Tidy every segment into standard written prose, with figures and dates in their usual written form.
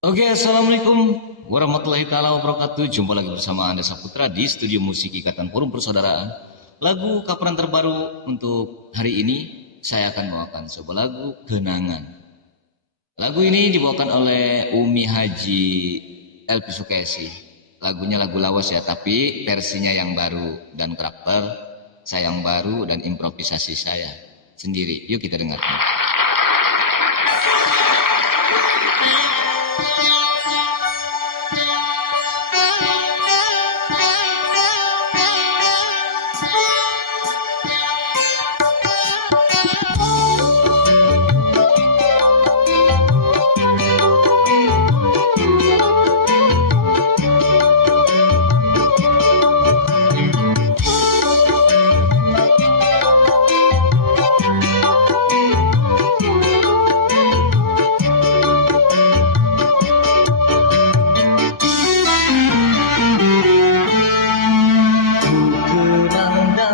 Oke, assalamualaikum warahmatullahi taala wabarakatuh. Jumpa lagi bersama Anda Saputra di Studio Musik Ikatan Forum Persaudaraan. Lagu coveran terbaru untuk hari ini saya akan bawakan sebuah lagu Kenangan. Lagu ini dibawakan oleh Umi Haji Elvi Sukesi. Lagunya lagu lawas ya, tapi versinya yang baru dan karakter saya yang baru dan improvisasi saya sendiri. Yuk kita dengarkan.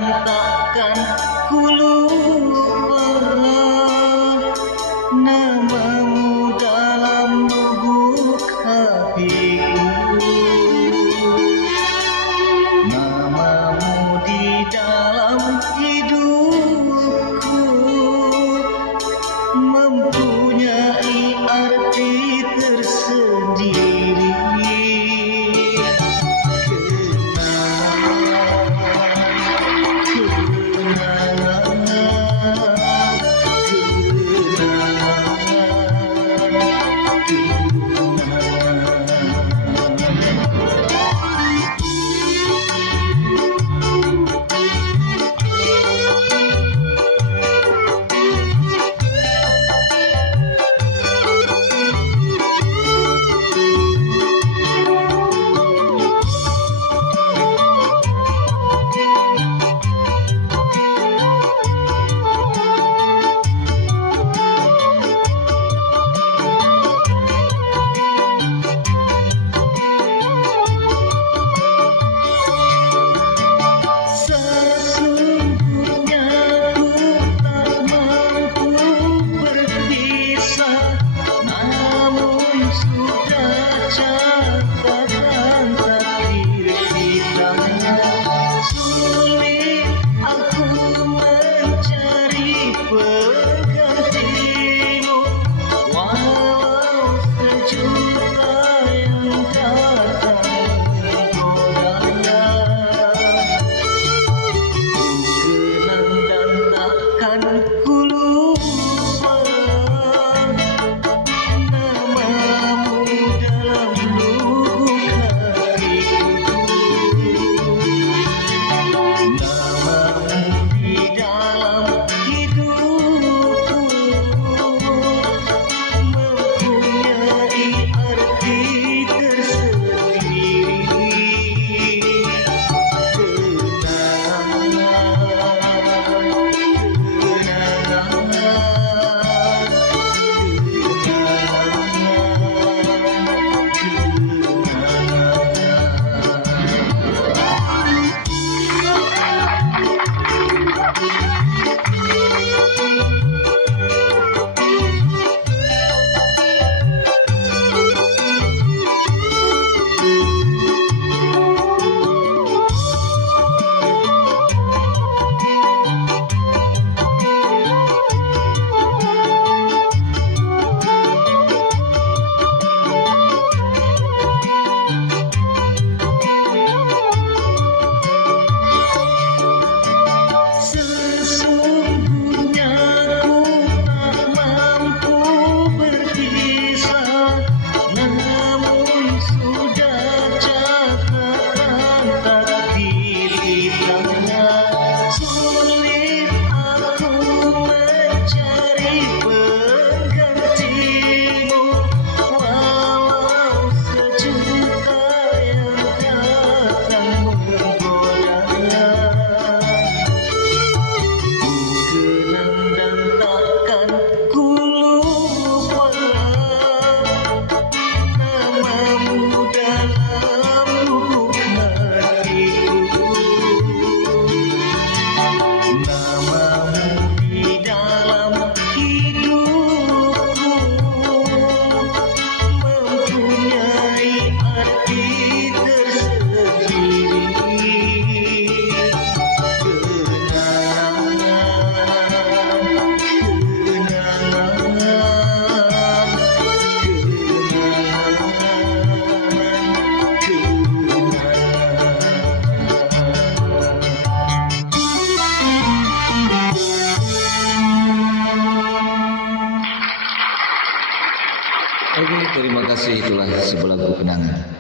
Takkan ku lupa namamu dalam lubuk hatiku, namamu di dalam hidupku mempunyai arti tersendiri. Oke, terima kasih, itulah sebuah lagu kenangan.